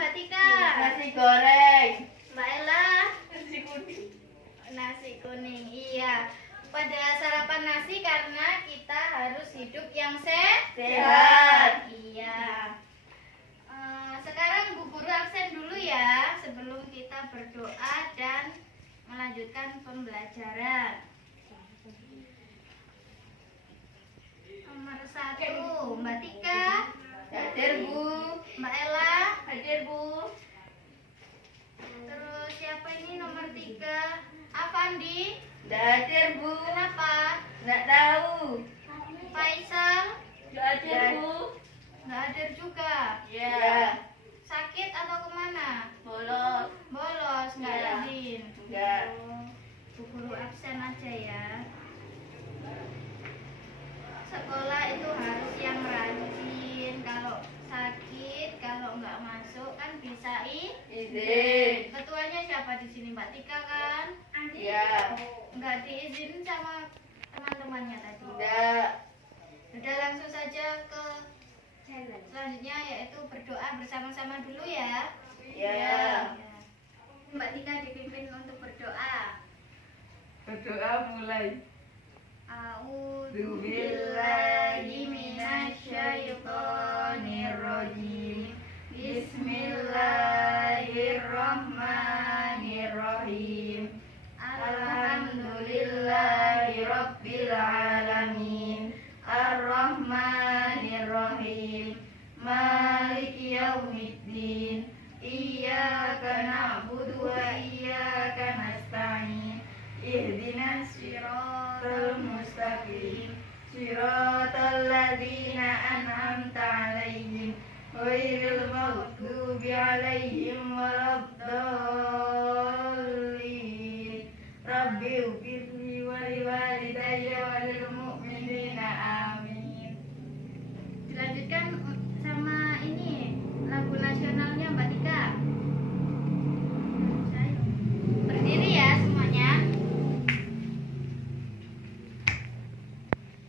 Mbak Tika? Nasi goreng. Mbak Ella? Nasi kuning. Nasi kuning, iya. Pada sarapan nasi karena kita harus hidup yang Sehat. Iya. Sekarang Bu Guru absen dulu ya sebelum kita berdoa dan melanjutkan pembelajaran. Nomor 1, Mbak Tika. Hadir, Bu. Mbak Ella. Hadir, Bu. Terus siapa ini nomor 3? Avandi. Nggak hadir, Bu. Kenapa? Nggak tahu. Faisal. Nggak hadir, Bu. Nggak hadir juga. Ya. Sakit atau kemana? Bolos. Bolos, nggak Iya. izin. Nggak. Oh, Bu Guru absen aja ya. Sekolah itu harus yang rajin. Kalau sakit, kalau nggak masuk kan bisa Izin. Ketuanya siapa di sini, Mbak Tika kan? Ya. Nggak diizinin sama teman-temannya tadi. Nggak. Udah langsung saja ke selanjutnya yaitu berdoa bersama-sama dulu ya. Ya. Mbak Tika dipimpin untuk berdoa. Berdoa mulai. A'udzu billahi minasyaitonir rajim. Bismillahirrahmanirrahim. Alhamdulillahi rabbil alamin. Ar-Rahmanir-Rahim. Maliki yaumiddin. Iyyaka na'budu wa iyyaka nasta'in. Ihdinas siratal mustaqim. Siratal ladzina an'amta 'alaihim ghairil maghdubi 'alaihim waladdallin. Rabbi ighfirli wa liwalidayya wa lil mu'minina amin. Dilanjutkan sama ini lagu nasionalnya Mbak Tika. Berdiri ya semuanya.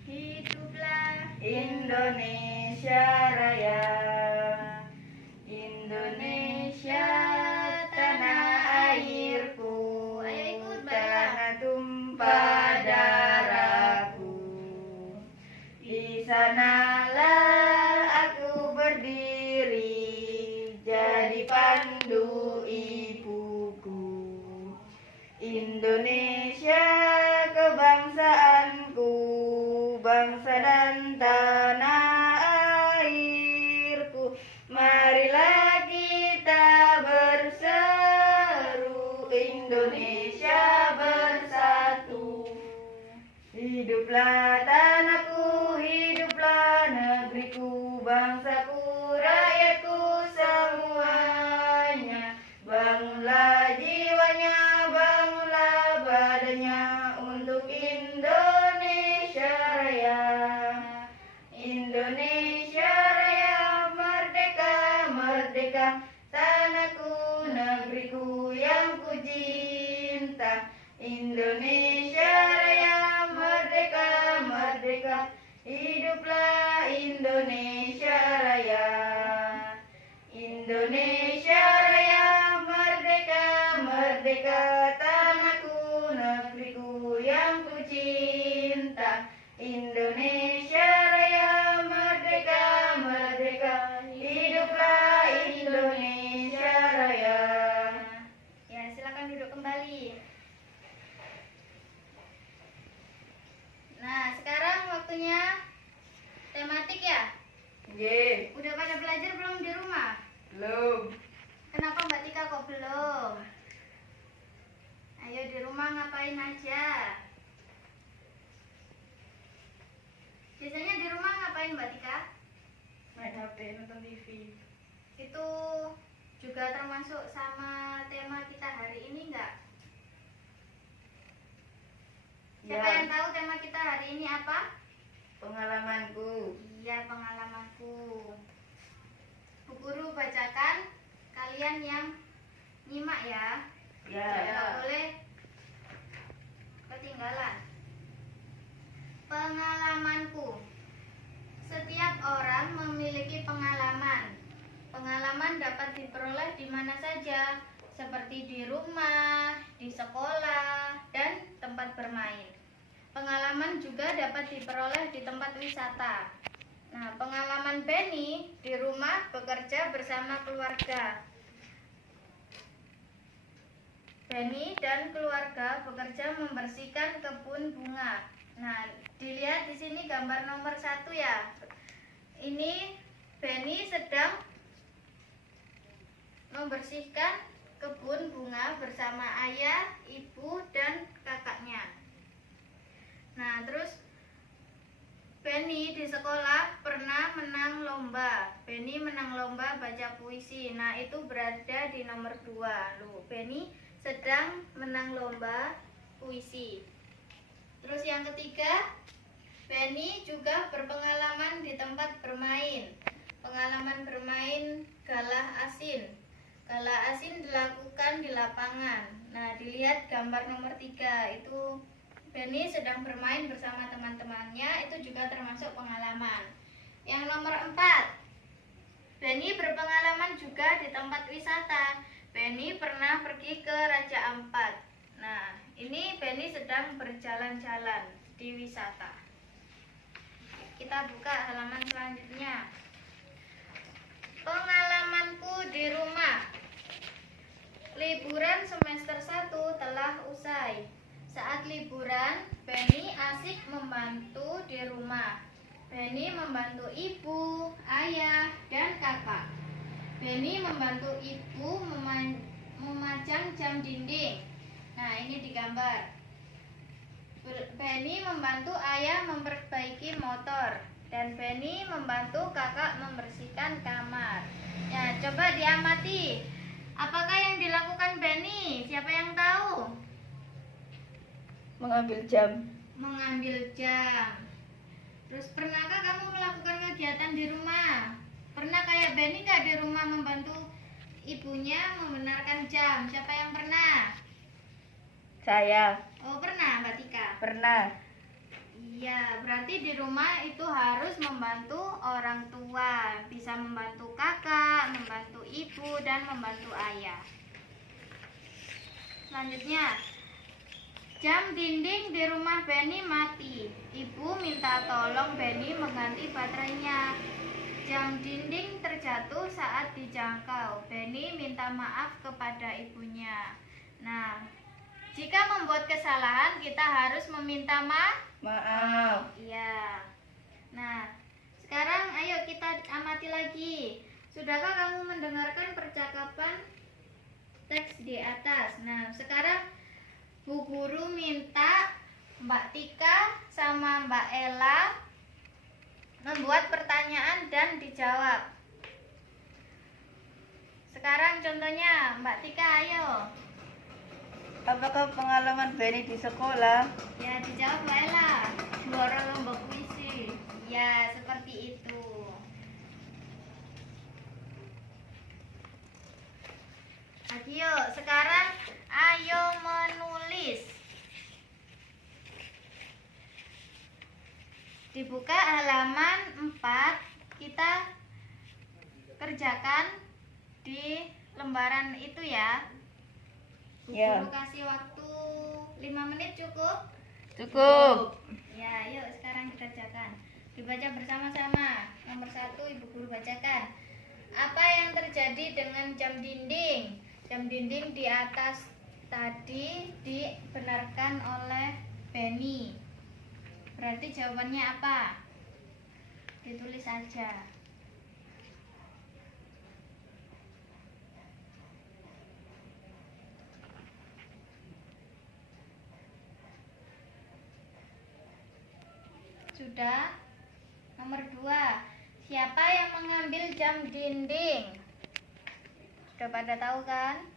Hiduplah Indonesia Raya. Indonesia tanah airku. Ayo ikut, Mbak. Tanah tumpah darahku. Di sanalah aku berdiri, jadi pandu ibuku. Indonesia kebangsaanku, bangsa dan tanah airku. Marilah kita berseru, Indonesia bersatu. Hiduplah tanahku, hiduplah negeriku, bangsaku, rakyatku semuanya. Bangunlah jiwanya, bangunlah badannya untuk Indonesia Raya. Indonesia Raya, merdeka, merdeka, tanahku, negeriku yang ku cinta. Indonesia Raya, merdeka, merdeka, hiduplah Indonesia Raya. Indonesia Raya, merdeka, merdeka, tanahku, negeriku yang ku cinta. Indonesia Raya, merdeka, merdeka, hiduplah Indonesia Raya. ya, silakan duduk kembali. Nah, sekarang waktunya tematik ya. Ye, Udah pada belajar belum di rumah? belum. Kenapa Mbak Tika kok belum? Ayo di rumah ngapain aja? Biasanya di rumah ngapain Mbak Tika? Main HP, nonton TV. Itu juga termasuk sama tema kita hari ini enggak? Siapa yang tahu tema kita hari ini apa? Pengalamanku. Iya, pengalamanku. Bu Guru bacakan, kalian yang nyimak ya. Ya. Nggak boleh ketinggalan. Pengalamanku. Setiap orang memiliki pengalaman. Pengalaman pengalaman dapat diperoleh di mana saja, seperti di rumah, di sekolah, dan tempat bermain. Pengalaman juga dapat diperoleh di tempat wisata. Nah, pengalaman Benny di rumah bekerja bersama keluarga. Benny dan keluarga bekerja membersihkan kebun bunga. Nah, dilihat di sini gambar nomor 1 ya. Ini Benny sedang membersihkan kebun bunga bersama ayah, ibu, dan kakaknya. Nah, terus Benny di sekolah pernah menang lomba. Benny menang lomba baca puisi. Nah, itu berada di nomor 2. Loh, Benny sedang menang lomba puisi. Terus yang ketiga, Benny juga berpengalaman di tempat bermain. Pengalaman bermain galah asin. Galah asin dilakukan di lapangan. Nah, dilihat gambar nomor 3. Itu Benny sedang bermain bersama teman-temannya. Itu juga termasuk pengalaman. Yang nomor 4, Benny berpengalaman juga di tempat wisata. Benny pernah pergi ke Raja Ampat. Nah, ini Benny sedang berjalan-jalan di wisata. Kita buka halaman selanjutnya. Pengalamanku di rumah. Liburan semester 1 telah usai. Saat liburan, Benny asik membantu di rumah. Benny membantu ibu, ayah, dan kakak. Benny membantu ibu memajang jam dinding. Nah, ini digambar. Benny membantu ayah memperbaiki motor. Dan Benny membantu kakak membersihkan kamar. Ya, coba diamati. Apakah yang dilakukan Benny? Siapa yang tahu? Mengambil jam. Mengambil jam. Terus pernahkah kamu melakukan kegiatan di rumah? Pernah kayak Benny nggak di rumah membantu ibunya membenarkan jam? Siapa yang pernah? Saya. Oh, pernah, Mbak Tika? Pernah. Iya, berarti di rumah itu harus membantu orang tua. Bisa membantu kakak, membantu ibu, dan membantu ayah. Selanjutnya, jam dinding di rumah Benny mati. Ibu minta tolong Benny mengganti baterainya. Jam dinding terjatuh saat dijangkau. Benny minta maaf kepada ibunya. Nah, jika membuat kesalahan kita harus meminta Maaf. Iya. Nah, sekarang ayo kita amati lagi. Sudahkah kamu mendengarkan percakapan teks di atas? Nah, sekarang Bu Guru minta Mbak Tika sama Mbak Ella membuat pertanyaan dan dijawab. Sekarang contohnya, Mbak Tika, ayo. Apakah pengalaman Benny di sekolah? Ya, dijawab Mbak Ella. Juara lomba puisi. Ya, seperti itu. Ayo, sekarang ayo menulis. Dibuka halaman 4, kita kerjakan di lembaran itu ya. Bu Ya. Guru kasih waktu 5 menit cukup? Cukup. Ya, yuk sekarang dikerjakan. Dibaca bersama-sama. Nomor 1 Ibu Guru bacakan. Apa yang terjadi dengan jam dinding? Jam dinding di atas tadi dibenarkan oleh Benny. Berarti jawabannya apa? Ditulis saja. Sudah? Nomor 2. Siapa yang mengambil jam dinding? Sudah pada tahu kan?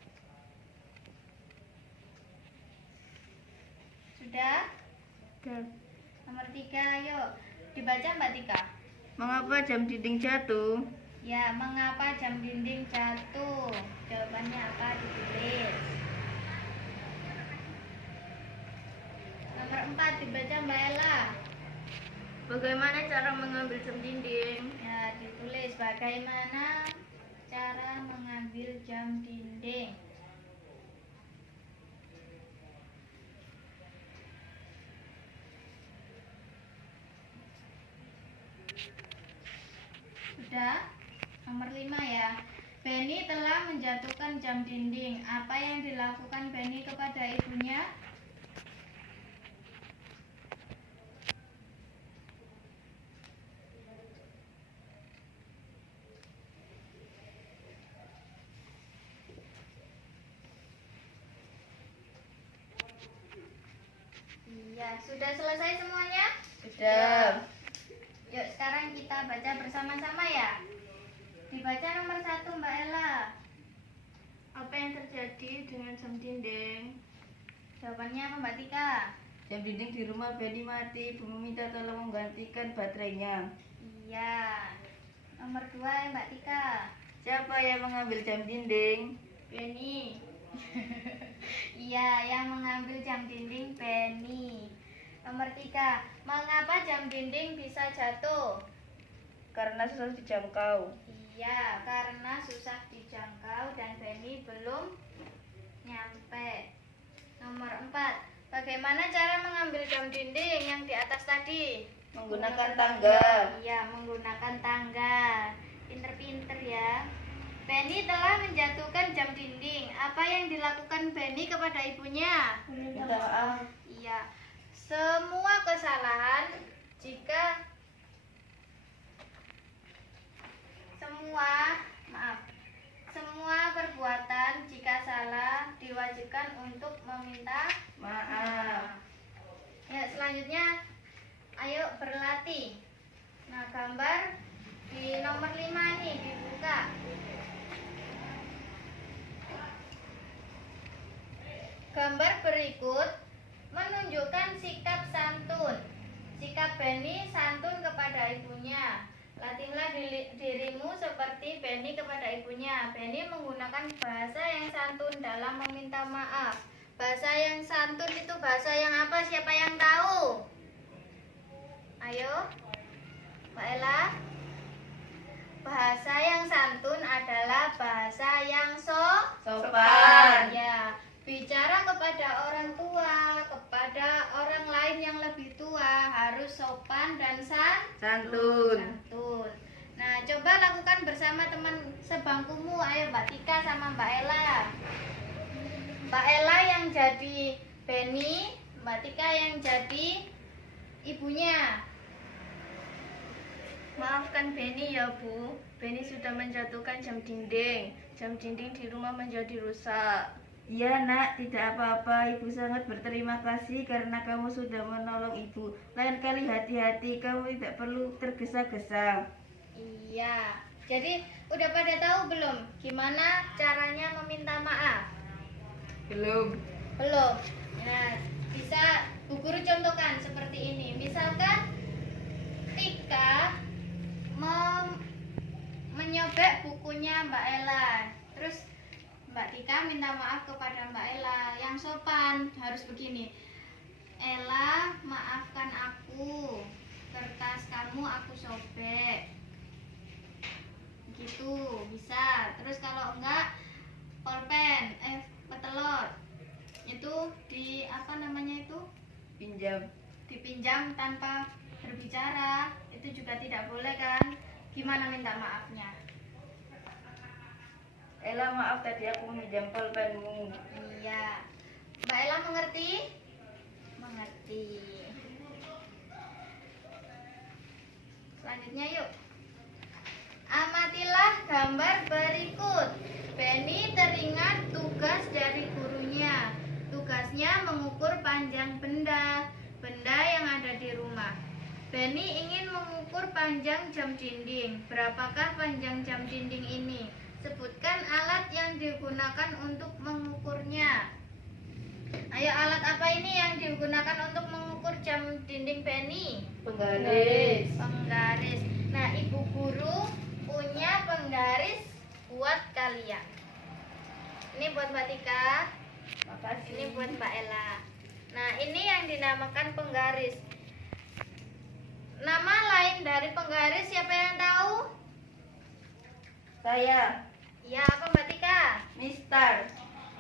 Sudah? Nomor 3, ayo dibaca Mbak Tika. Mengapa jam dinding jatuh? Ya, mengapa jam dinding jatuh? Jawabannya apa? Ditulis. Nomor 4, dibaca Mbak Ella. Bagaimana cara mengambil jam dinding? Ya, ditulis bagaimana cara jam dinding. Sudah? Nomor 5 ya. Benny telah menjatuhkan jam dinding. Apa yang dilakukan Benny kepada ibunya? Iya, sudah selesai semuanya? Sudah. Yuk sekarang kita baca bersama-sama ya. Dibaca nomor 1 Mbak Ella. Apa yang terjadi dengan jam dinding? Jawabannya apa Mbak Tika? Jam dinding di rumah Benny mati. Ibu meminta tolong menggantikan baterainya. Iya. Nomor 2 Mbak Tika. Siapa yang mengambil jam dinding? Benny. Iya, yang mengambil jam dinding Benny. Nomor 3, mengapa jam dinding bisa jatuh? Karena susah dijangkau. Iya, karena susah dijangkau dan Benny belum nyampe. Nomor 4, bagaimana cara mengambil jam dinding yang di atas tadi? Menggunakan tangga. Iya, menggunakan tangga. Pinter-pinter ya. Benny telah menjatuhkan jam dinding. Apa yang dilakukan Benny kepada ibunya? Minta maaf. Iya. Semua kesalahan jika semua perbuatan jika salah diwajibkan untuk meminta Maaf. Ya, selanjutnya ayo berlatih. Nah, gambar di nomor 5 nih dibuka. Gambar berikut menunjukkan sikap santun. Sikap Benny santun kepada ibunya. Latihlah dirimu seperti Benny kepada ibunya. Benny menggunakan bahasa yang santun dalam meminta maaf. Bahasa yang santun itu bahasa yang apa? Siapa yang tahu? Ayo, Mbak Ella. Bahasa yang santun adalah bahasa yang Sopan. Ya, bicara kepada orang tua, kepada orang lain yang lebih tua harus sopan dan Santun. santun. Nah, coba lakukan bersama teman sebangkumu. Ayo Mbak Tika sama Mbak Ella. Mbak Ella yang jadi Benny, Mbak Tika yang jadi ibunya. Maafkan Benny ya Bu. Benny sudah menjatuhkan jam dinding. Jam dinding di rumah menjadi rusak. Iya nak, tidak apa-apa. Ibu sangat berterima kasih karena kamu sudah menolong ibu. Lain kali hati-hati, kamu tidak perlu tergesa-gesa. Iya. Jadi udah pada tahu belum gimana caranya meminta maaf? Belum. Belum. Nah, bisa Bu Guru contohkan seperti ini. Misalkan Tika menyobek bukunya Mbak Ella. Terus Mbak Tika minta maaf kepada Mbak Ella. Yang sopan harus begini. Ella, maafkan aku. Kertas kamu aku sobek. Gitu, bisa. Terus kalau enggak, pulpen, petelor. Itu di apa namanya itu? Pinjam. Dipinjam tanpa berbicara. Itu juga tidak boleh kan? Gimana minta maafnya? Ella, maaf tadi aku meminjam pulpenmu. Iya. Mbak Ella mengerti? Mengerti. Selanjutnya yuk. Amatilah gambar berikut. Benny teringat tugas dari gurunya. Tugasnya mengukur panjang benda yang ada di rumah. Benny ingin mengukur panjang jam dinding. Berapakah panjang jam dinding ini? Sebutkan alat yang digunakan untuk mengukurnya. Ayo, alat apa ini yang digunakan untuk mengukur jam dinding Benny? Penggaris. Penggaris. Nah, Ibu Guru punya penggaris buat kalian. Ini buat Mbak Tika, Makasih. ini buat Mbak Ella. Nah, ini yang dinamakan penggaris. Nama lain dari penggaris siapa yang tahu? Saya. Ya, apa Mbak Tika? Mistar.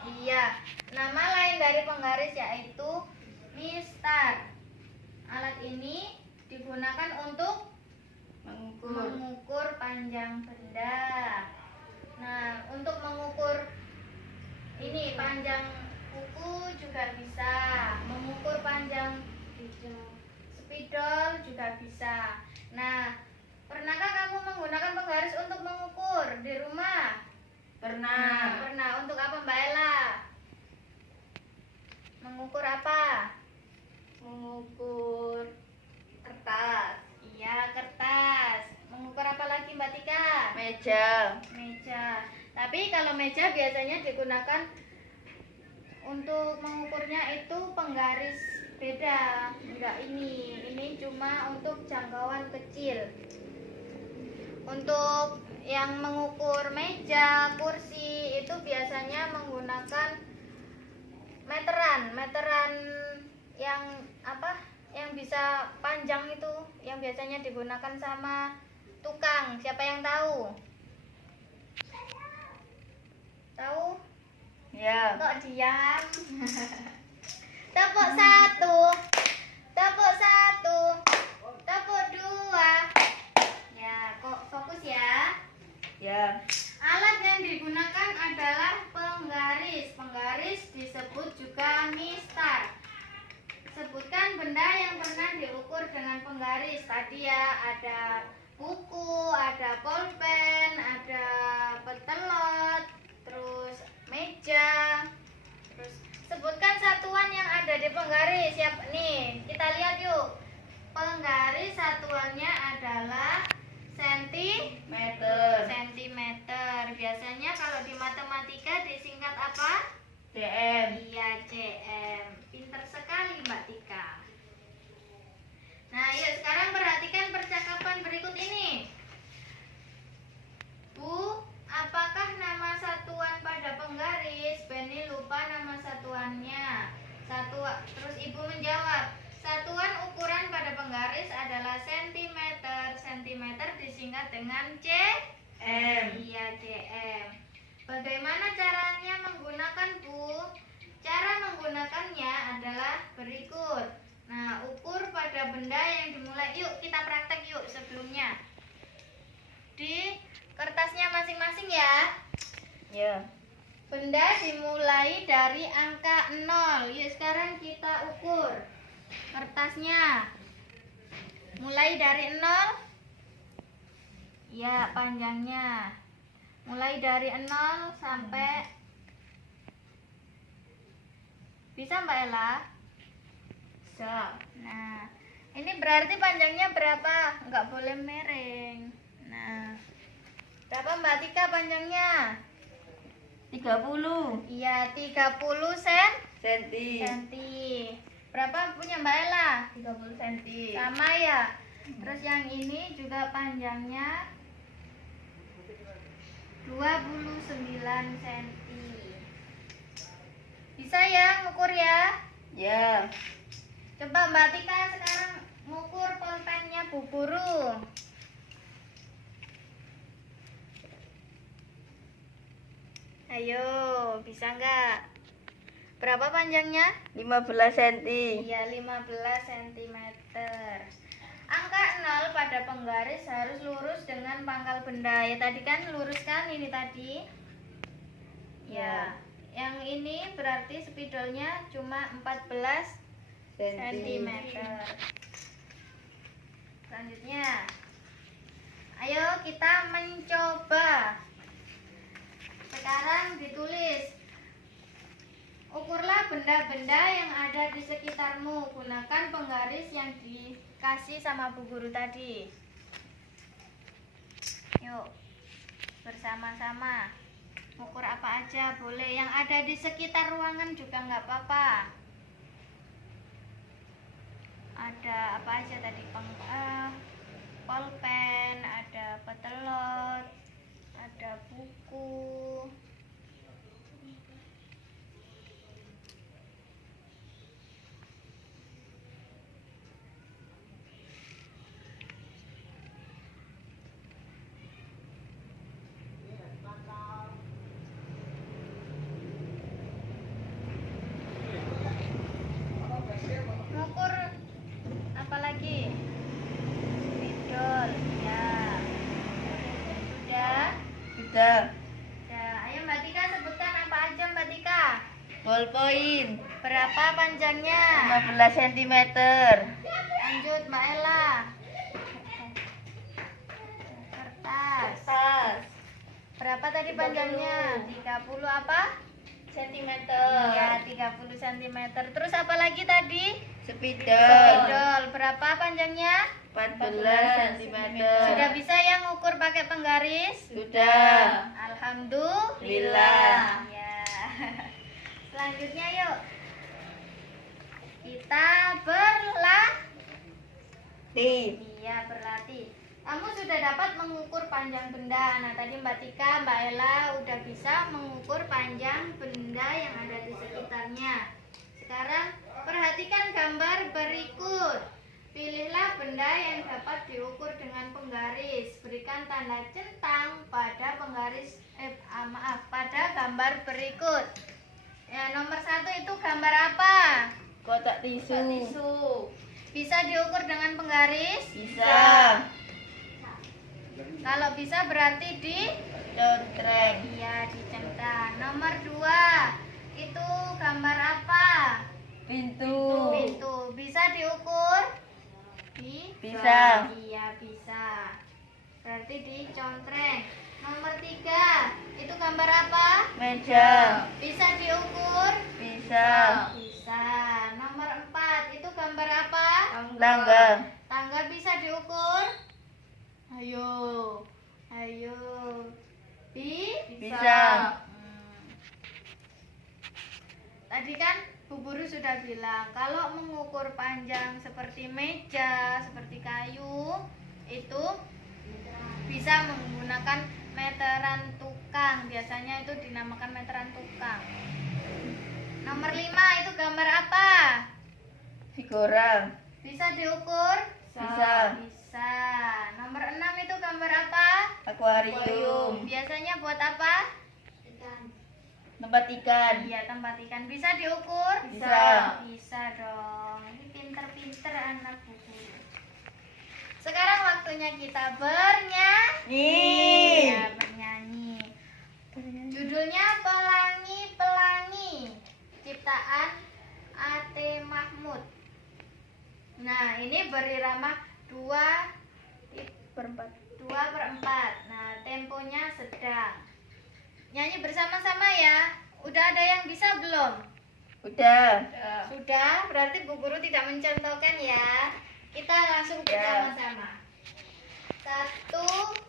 Iya, nama lain dari penggaris yaitu mistar. Alat ini digunakan untuk mengukur panjang benda. Nah, untuk mengukur ini panjang kuku juga bisa, mengukur panjang spidol juga bisa. Nah, pernahkah kamu menggunakan penggaris untuk mengukur di rumah? Pernah. Pernah. Untuk apa Mbak Ella? Mengukur apa? Mengukur kertas. Iya, kertas. Mengukur apa lagi Mbak Tika? Meja. Meja. Tapi kalau meja biasanya digunakan untuk mengukurnya itu penggaris beda. Enggak ini cuma untuk jangkauan kecil. Untuk yang mengukur meja, kursi itu biasanya menggunakan meteran yang apa? Yang bisa panjang itu, yang biasanya digunakan sama tukang. Siapa yang tahu? Tahu? Ya. Kok diam? Tepuk satu, tepuk satu, tepuk dua. Ya, kok fokus ya. Ya. Alat yang digunakan adalah penggaris. Penggaris disebut juga mistar. Sebutkan benda yang pernah diukur dengan penggaris. Tadi ya, ada buku, ada pulpen, ada petelot, terus meja. Terus sebutkan satuan yang ada di penggaris. Siap nih, kita lihat yuk. Penggaris satuannya adalah Meter. sentimeter. Biasanya kalau di matematika disingkat apa? cm. Iya, cm. Pinter sekali Mbak Tika. Nah, yuk sekarang perhatikan percakapan berikut ini. Bu, apakah nama satuan pada penggaris? Benny lupa nama satuannya. Terus ibu menjawab, satuan ukuran pada penggaris adalah sentimeter. Sentimeter disingkat dengan cm. Iya, cm. Bagaimana caranya menggunakan Bu? Cara menggunakannya adalah berikut. Nah, ukur pada benda yang dimulai. Yuk kita praktek yuk sebelumnya. Di kertasnya masing-masing ya. Ya. Benda dimulai dari angka 0. Yuk sekarang kita ukur kertasnya. Mulai dari 0. Ya, panjangnya. Mulai dari 0 sampai. Bisa Mbak Ella? Bisa. Nah, ini berarti panjangnya berapa? Enggak boleh miring. Nah, berapa Mbak Tika panjangnya? 30 Iya, 30 senti. senti. Berapa punya Mbak Ella? 30 senti. Sama ya. Terus yang ini juga panjangnya 29 senti. Bisa ya ngukur ya? Ya. Coba Mbak Tika sekarang ngukur pulpennya Bu Guru. Ayo, bisa nggak? Berapa panjangnya? 15 senti. Iya, 15 cm. Angka 0 pada penggaris harus lurus dengan pangkal benda. Ya tadi kan lurus kan ini tadi? Ya. Yang ini berarti spidolnya cuma 14 cm. Selanjutnya, ayo kita mencoba. Sekarang ditulis. Ukurlah benda-benda yang ada di sekitarmu. Gunakan penggaris yang dikasih sama Bu Guru tadi. Yuk, bersama-sama. Ukur apa aja boleh. Yang ada di sekitar ruangan juga nggak apa-apa. Ada apa aja tadi? Pulpen, ada petelot, ada buku. Ballpoint. Berapa panjangnya? 15 cm. Lanjut Mbak Ella. Kertas. Berapa tadi panjangnya? 30 apa? cm. Iya, 30 cm. Terus apa lagi tadi? Spidol. Spidol. Berapa panjangnya? 14 cm. Sudah bisa yang ngukur pakai penggaris? Sudah. Alhamdulillah. Ya. Selanjutnya yuk. Kita berlatih. Iya, berlatih. Kamu sudah dapat mengukur panjang benda. Nah, tadi Mbak Tika, Mbak Ella udah bisa mengukur panjang benda yang ada di sekitarnya. Sekarang perhatikan gambar berikut. Pilihlah benda yang dapat diukur dengan penggaris. Berikan tanda centang pada pada gambar berikut. Ya, nomor 1 itu gambar apa? Kotak tisu. Bisa diukur dengan penggaris? Bisa. Kalau bisa berarti Contreng. iya, dicentang. Nomor 2 itu gambar apa? Pintu. Pintu. Bisa diukur? Bisa. Iya, bisa. Berarti dicontreng. Nomor 3 itu gambar apa? Meja. Bisa diukur? Bisa. Bisa. Nomor 4 itu gambar apa? Tangga. Tangga bisa diukur? Ayo. Bisa. Tadi kan Bu Guru sudah bilang kalau mengukur panjang seperti meja, seperti kayu itu bisa menggunakan meteran tukang. Biasanya itu dinamakan meteran tukang. Nomor 5 itu gambar apa? Figura. Bisa diukur? Bisa. Bisa. Nomor 6 itu gambar apa? Akuarium. Biasanya buat apa? Tempat ikan. Iya, tempat ikan. Bisa diukur? Bisa. Bisa dong. Ini pinter-pinter anak buku. Sekarang waktunya kita bernyanyi. Nih. Ya, bernyanyi. Judulnya Pelangi-Pelangi, ciptaan A.T. Mahmud. Nah, ini berirama 2/4. Nah, temponya sedang. Nyanyi bersama-sama ya. Udah ada yang bisa belum? Udah. Sudah, berarti Bu Guru tidak mencontohkan ya. Kita langsung Ya. bersama-sama. 1,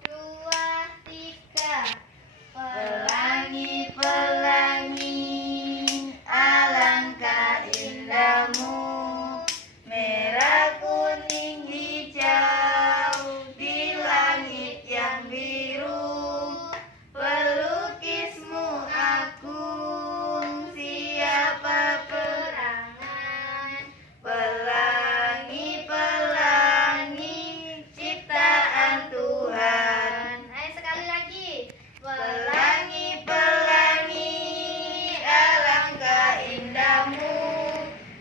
2, 3. Pelangi-pelangi, alangkah indahmu, merah, kuning, hijau, di langit yang biru. Pelukismu agung, siapa Perangan. Pelangi-pelangi, ciptaan Tuhan. Ayo sekali lagi. Pelangi-pelangi, alangkah indahmu,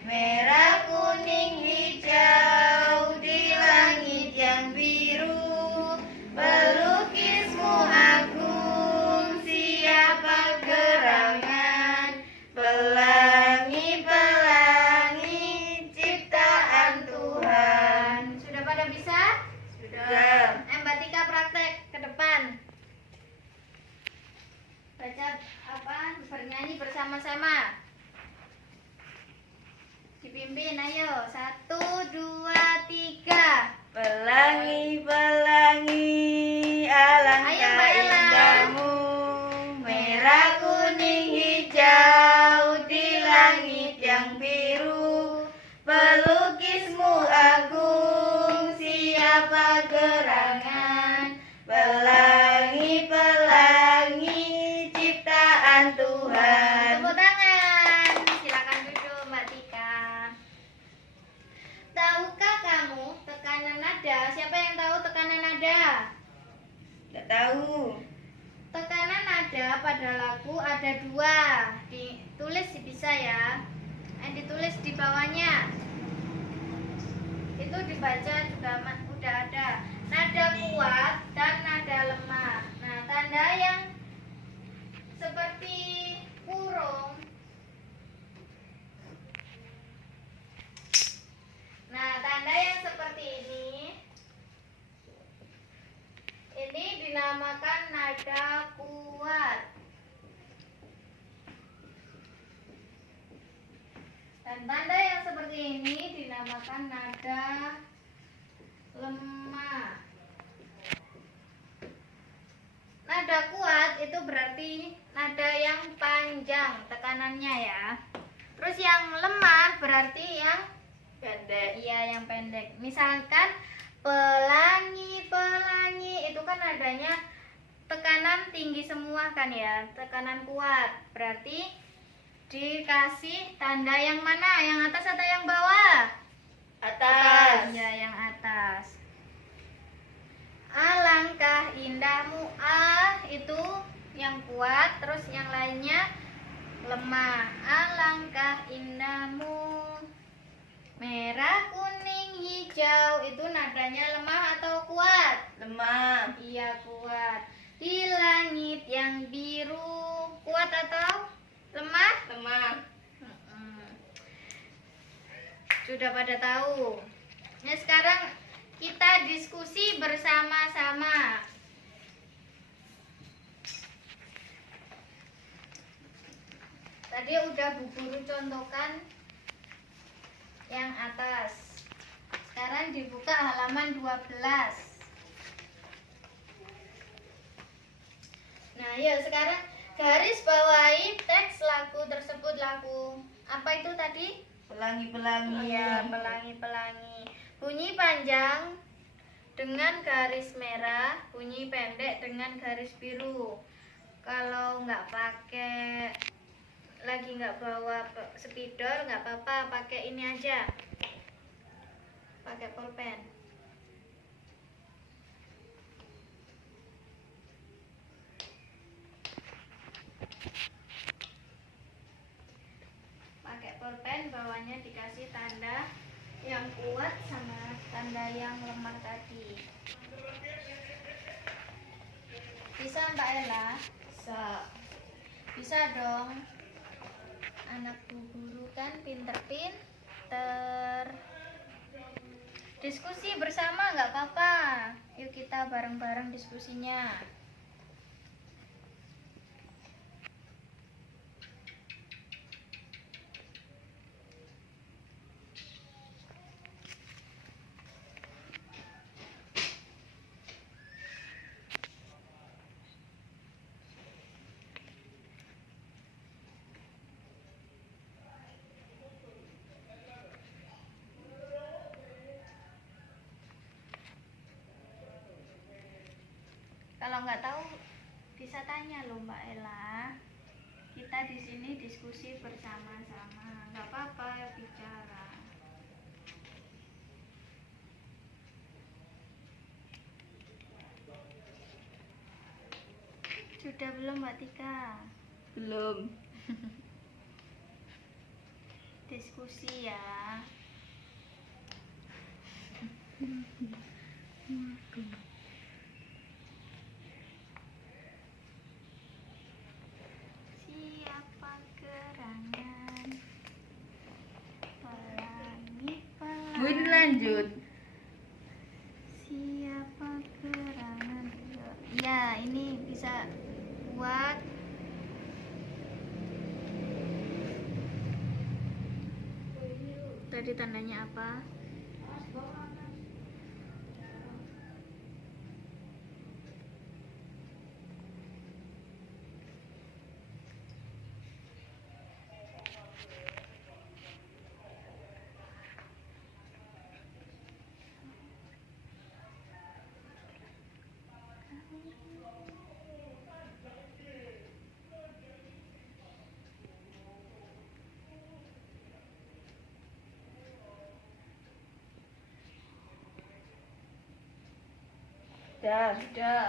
merah, kuning, hijau, di langit yang biru. Pelukismu agung, siapa gerangan. Pelangi-pelangi, ciptaan Tuhan. Sudah pada bisa? Sudah. Mbak Tika praktek ke depan. Baca apa? Bernyanyi bersama-sama. Dipimpin, ayo. 1, 2, 3. Pelangi-pelangi, Ayo, alangkah Mbak Ella. indahmu, merah, kuning, hijau, di langit yang biru. Pelukismu agung, siapa gerangan. Pelangi-pelangi, ciptaan Tuhan. Tepuk tangan. Silakan duduk, Mbak Tika. Tahukah kamu tekanan nada? Siapa yang tahu tekanan nada? Tidak tahu. Tekanan nada pada lagu ada 2. Ditulis bisa ya. Ditulis di bawahnya. Itu dibaca juga udah ada. Nada kuat dan nada lemah. Nah, tanda yang seperti kurung Dan tanda yang seperti ini dinamakan nada lemah. Nada kuat itu berarti nada yang panjang tekanannya ya. Terus yang lemah berarti yang Pendek. iya, yang pendek. Misalkan pelangi, pelangi itu kan nadanya tekanan tinggi semua kan ya, tekanan kuat. Berarti dikasih tanda yang mana? Yang atas atau yang bawah? Atas. Ya, yang atas. Alangkah indahmu, itu yang kuat, terus yang lainnya lemah. Alangkah indahmu. Merah, kuning, hijau itu nadanya lemah atau kuat? Lemah. Iya, kuat. Di langit yang biru, kuat atau lemah? Lemah. Sudah pada tahu. Nah, sekarang kita diskusi bersama-sama. Tadi udah Bu Guru contohkan yang atas. Sekarang dibuka halaman 12. Nah, ya sekarang garis bawahi teks lagu tersebut. Lagu apa itu tadi? Pelangi-pelangi. Iya, pelangi-pelangi. Bunyi panjang dengan garis merah, bunyi pendek dengan garis biru. Kalau nggak pakai, lagi nggak bawa spidol, nggak apa-apa, pakai ini aja, pakai pulpen. Pakai pulpen, bawahnya dikasih tanda yang kuat sama tanda yang lemah tadi. Bisa Mbak Ella? Bisa. Bisa dong. Anak Bu Guru kan pinter-pinter. Diskusi bersama nggak apa-apa. Yuk kita bareng-bareng diskusinya. Kalau nggak tahu bisa tanya loh Mbak Ella. Kita di sini diskusi bersama-sama, nggak apa-apa bicara. Sudah belum Mbak Tika? Belum. Diskusi ya. Siapa gerangan pelangi Bu, ini lanjut. Siapa gerangan? Ya, ini bisa buat tadi tandanya apa?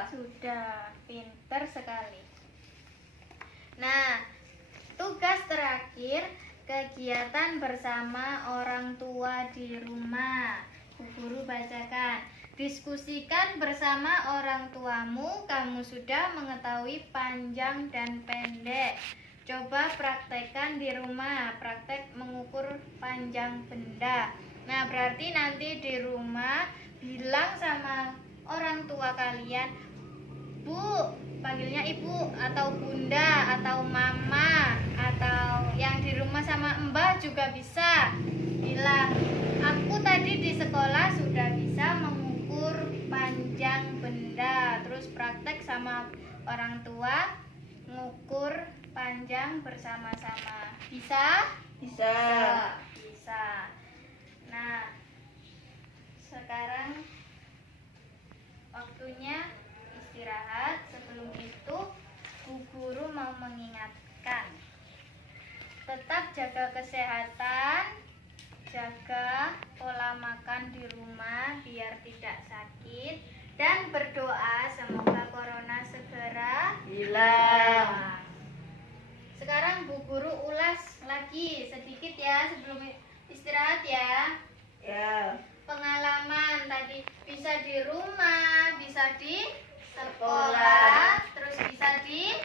Sudah, pinter sekali. Nah, tugas terakhir kegiatan bersama orang tua di rumah. Bu Guru bacakan. Diskusikan bersama orang tuamu, kamu sudah mengetahui panjang dan pendek. Coba praktekkan di rumah, praktek mengukur panjang benda. Nah, berarti nanti di rumah bilang sama orang tua kalian, Bu, panggilnya ibu atau bunda atau mama, atau yang di rumah sama mbah juga bisa. terus praktek sama orang tua ngukur panjang bersama-sama. Bisa? Bisa. Bisa. Nah, sekarang waktunya istirahat. Sebelum itu Bu Guru mau mengingatkan, tetap jaga kesehatan, jaga pola makan di rumah biar tidak sakit, dan berdoa semoga corona segera Hilang. Sekarang Bu Guru ulas lagi sedikit ya sebelum istirahat ya. Ya. Pengalaman tadi bisa di rumah, bisa di sekolah, terus bisa di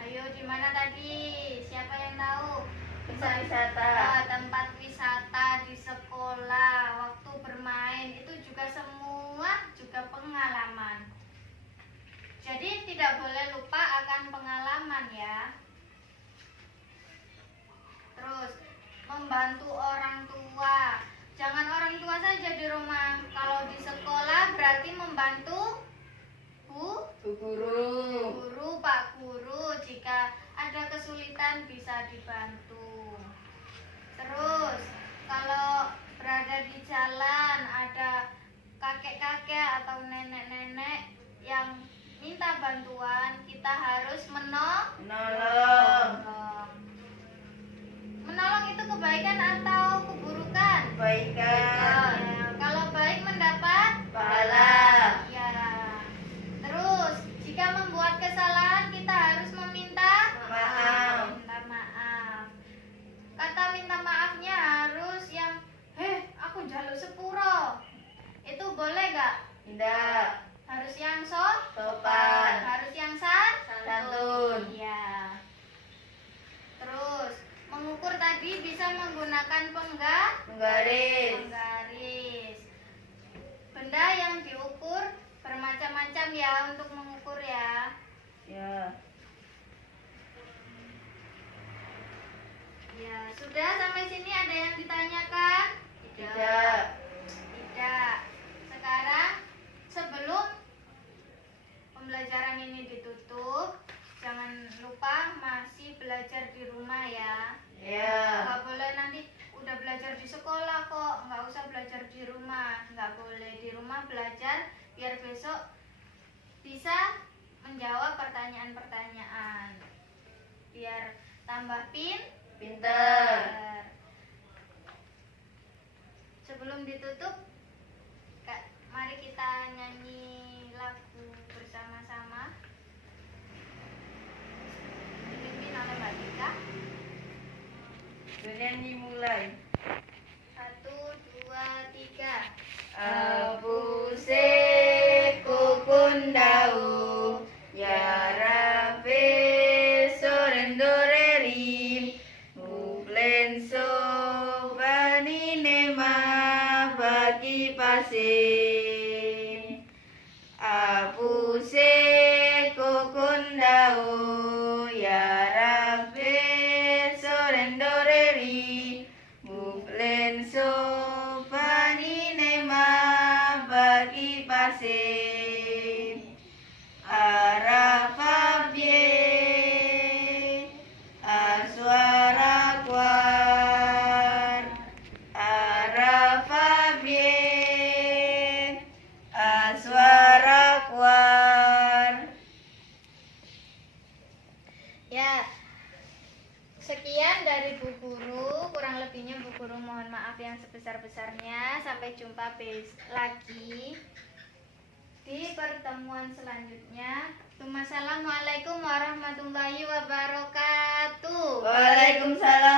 ayo di mana tadi? Siapa yang tahu? Tempat wisata. Tempat wisata, di sekolah, waktu bermain itu juga semua juga pengalaman. Jadi tidak boleh lupa akan pengalaman ya. Terus membantu orang tua. Jangan orang tua saja di rumah. Kalau di sekolah berarti membantu Bu Guru, Pak Guru. Jika ada kesulitan bisa dibantu. Terus kalau berada di jalan ada kakek-kakek atau nenek-nenek yang minta bantuan, kita harus Menolong. Menolong itu kebaikan atau keburukan? Kebaikan. Ya, kalau baik mendapat Pahala. ya. Terus jika membuat kesalahan kita harus meminta Maaf. Minta maaf. Kata minta maafnya harus yang aku njaluk sepuro. Itu boleh gak? Tidak. Harus yang Sopan. harus yang Santun. Iya. Terus mengukur tadi bisa menggunakan Penggaris. Benda yang diukur bermacam-macam ya untuk mengukur ya. Ya. Ya, sudah sampai sini ada yang ditanyakan? Tidak. Tidak. Sekarang sebelum pembelajaran ini ditutup, jangan lupa masih belajar di rumah ya. Ya. Nggak boleh nanti udah belajar di sekolah kok, nggak usah belajar di rumah. Nggak boleh, di rumah belajar biar besok bisa menjawab pertanyaan-pertanyaan. Biar tambah Pinter. Sebelum ditutup, mari kita nyanyi lagu bersama-sama. Dipimpin oleh Mbak Tika. Bernyanyi mulai. 1, 2, 3. Abu se kukundau ya Rabbi sorendoreri muplenso bani nema bagi pasin Abu se kukundau ya Rabbi sorendoreri muplenso bani nema bagi pasin Arafabye Aswara kwar Arafabye Aswara kwar. Ya, sekian dari Bu Guru. Kurang lebihnya Bu Guru mohon maaf yang sebesar-besarnya. Sampai jumpa lagi di pertemuan selanjutnya. Assalamualaikum warahmatullahi wabarakatuh. Waalaikumsalam